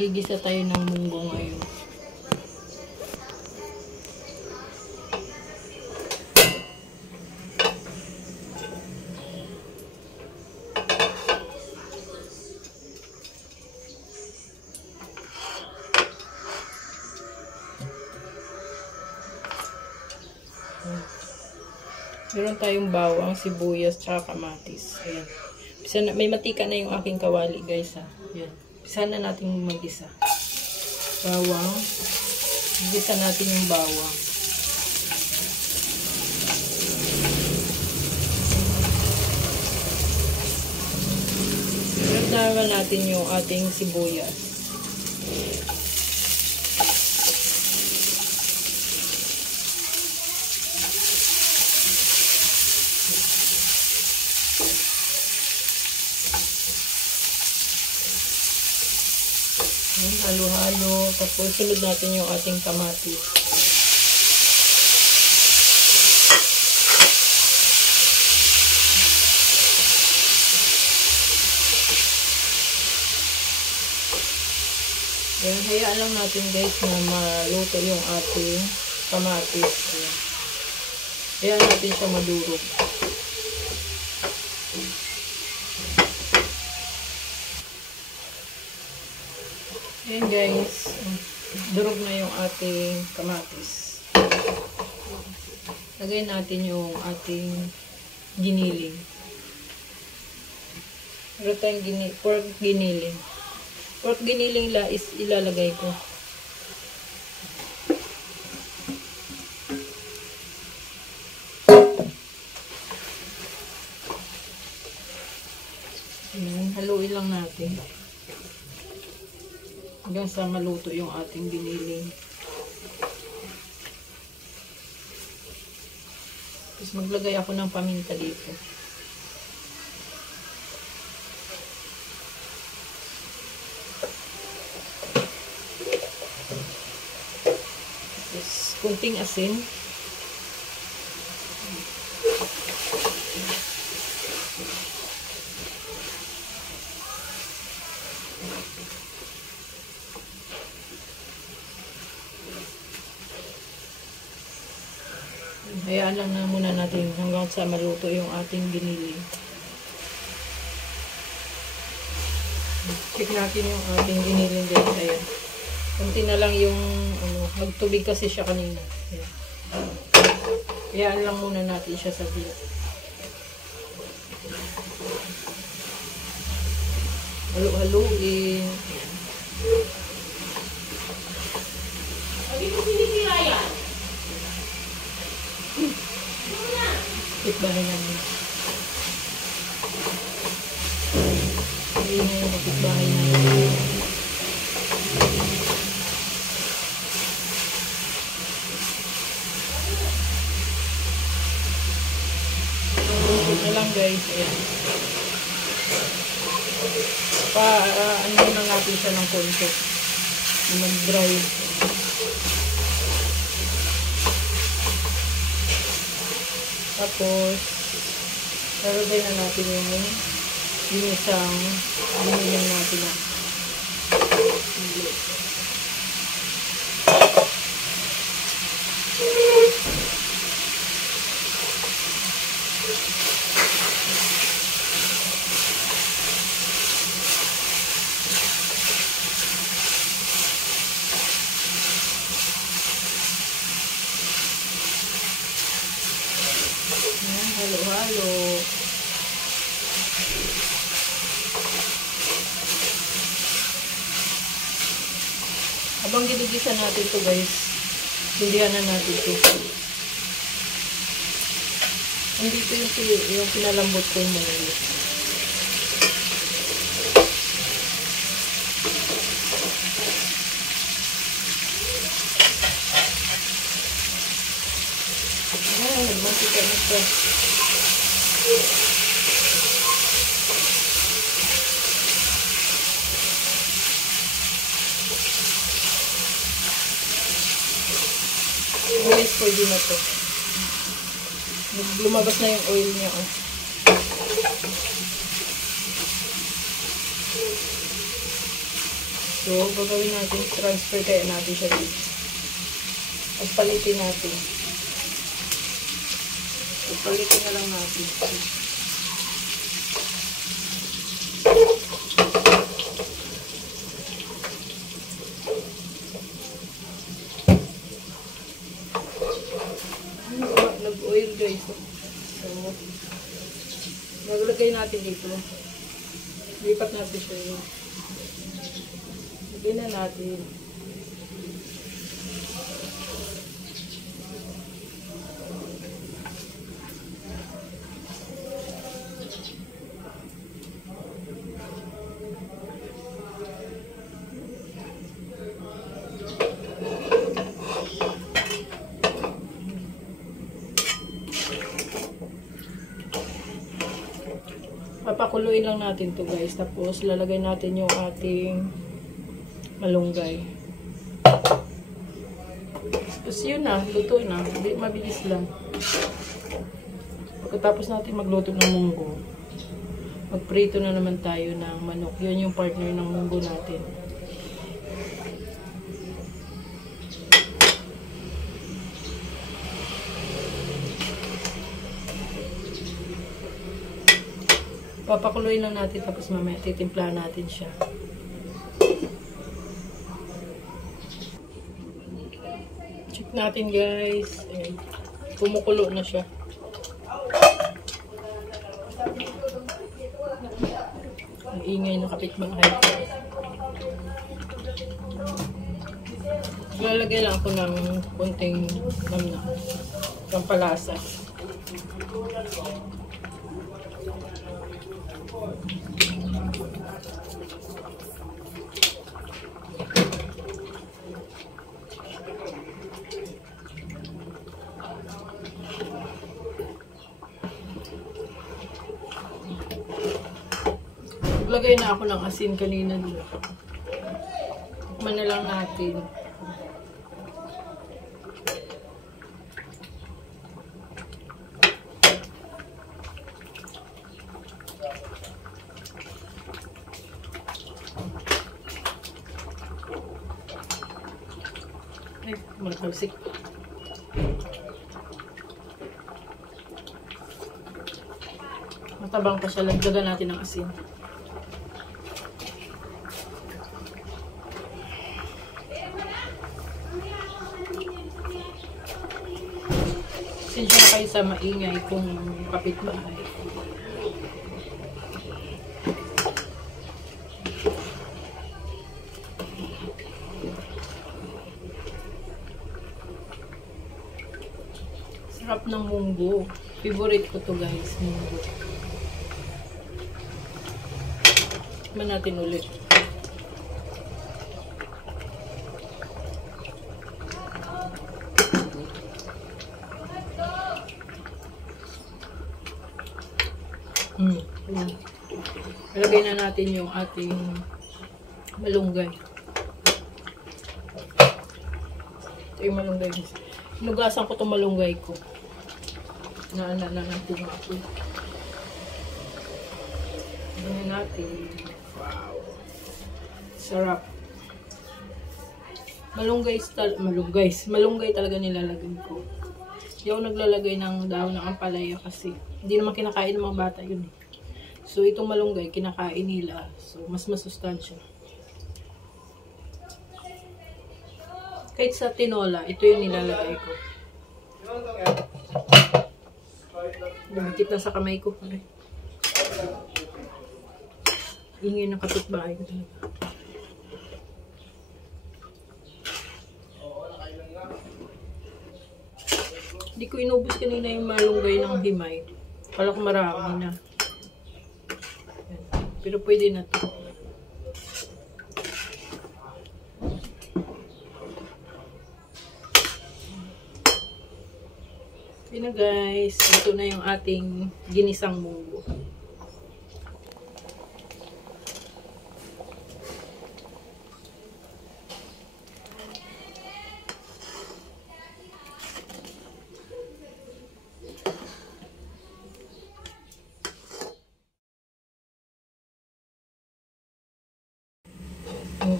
Magigisa tayo ng munggo ngayon. Meron tayong bawang, sibuyas, tsaka kamatis. Ayan. May matika na yung aking kawali, guys, ha. Ayan. Pisa na natin mag-isa. Bawang. Gisa natin yung bawang. Meron natin yung ating sibuyas. Halo-halo. Tapos sunod natin yung ating kamatis. Ayan, hayaan lang natin, guys, na maluto yung ating kamatis. Ayan. Hayaan natin siya madurog. Ayan, guys, durog na yung ating kamatis. Lagay natin yung ating giniling. Meron tayong pork giniling. Pork giniling is ilalagay ko. Ayan, haluin lang natin hanggang sa maluto yung ating giniling. Tapos maglagay ako ng paminta dito. Tapos kunting asin. Hayaan lang na muna natin hanggang sa maluto yung ating giniling. Check natin yung ating giniling din. Ayan. Kunti na lang yung magtubig kasi siya kanina. Ayan. Hayaan lang muna natin siya sa vlog. Halo-haloin. Kapitbahay namin. Ayun na yung kapitbahay namin. Tungkol na lang, guys. Ayan. Ano na natin siya ng konti. Mag-dry. Tapos, lalagay na natin yung isang giniling natin na. Halo-halo. Habang ginigisa natin to, guys, hindihan na natin to. Andito yung pinalambot ko yung mga yun. Ayan, mantika na ito. Guys, pwede na ito. Lumabas na yung oil niya. Oh. So, gagawin natin, transfer kaya natin siya dito. At palitin natin. So, palitin na lang natin. Nag-oil guys. So, naglagay natin dito. Lipat natin siya yun. Lagay na natin. Papakuluin lang natin to guys. Tapos lalagay natin yung ating malunggay. Tapos yun na, luto na. Mabilis lang. Pagkatapos natin magluto ng munggo, magprito na naman tayo ng manok. Yun yung partner ng munggo natin. Papakuloy lang natin tapos mamaya titimplahan natin siya. Check natin guys. Ayan. Kumukulo na siya. Ang ingay na kapitbahay. Lalagay lang ako ng konting namna. Pampalasa. Naglagay na ako ng asin kanina dito. Tikman na lang natin. Ay, matalsik. Matabang pa siya. Lagdagan natin ng asin. Sinsya na kayo sa maingay kung kapitbahay. Sarap ng munggo. Favorite ko to guys, munggo. Tikman natin ulit. Ilagay na natin yung ating malunggay. Ito yung malunggay. Hinugasan ko itong malunggay ko. Natin ako. Ilagay natin. Wow. Sarap. Malunggay talaga nilalagay ko. Hindi ako naglalagay ng dahon ng ampalaya kasi hindi naman kinakain ng mga bata yun eh. So, itong malunggay, kinakain nila. So, mas masustansya. Kahit sa tinola, ito yung nilalagay ko. Lumikit na sa kamay ko. Ingay ng kapitbahay ko talaga. Hindi ko inubos kanina yung malunggay ng himay. Kala ko marami na. Pero pwede na to. Okay na guys. Ito na yung ating ginisang munggo.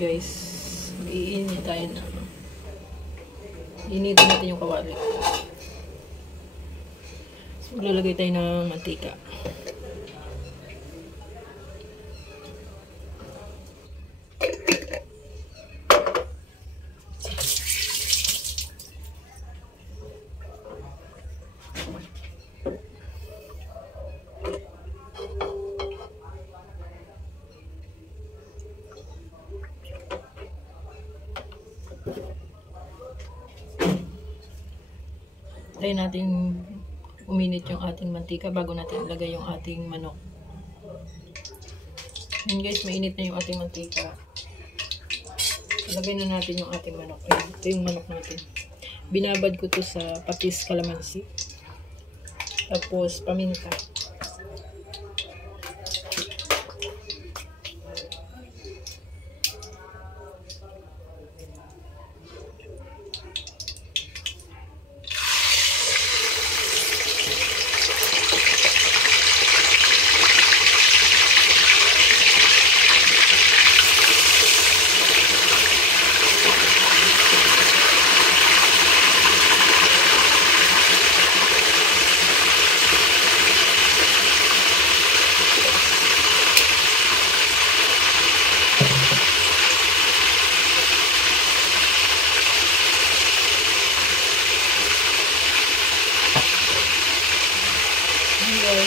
guys, iinit tayo na. Initin natin yung kawali. So, maglalagay tayo ng mantika. Tayo natin uminit yung ating mantika bago natin ilagay yung ating manok. Yun guys, mainit na yung ating mantika. Ilagay na natin yung ating manok. Ayan, ito yung manok natin. Binabad ko to sa patis kalamansi. Tapos paminta.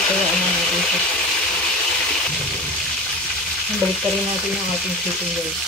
Kaya ano natin siya. Balik pa rin natin yung ating chicken guys.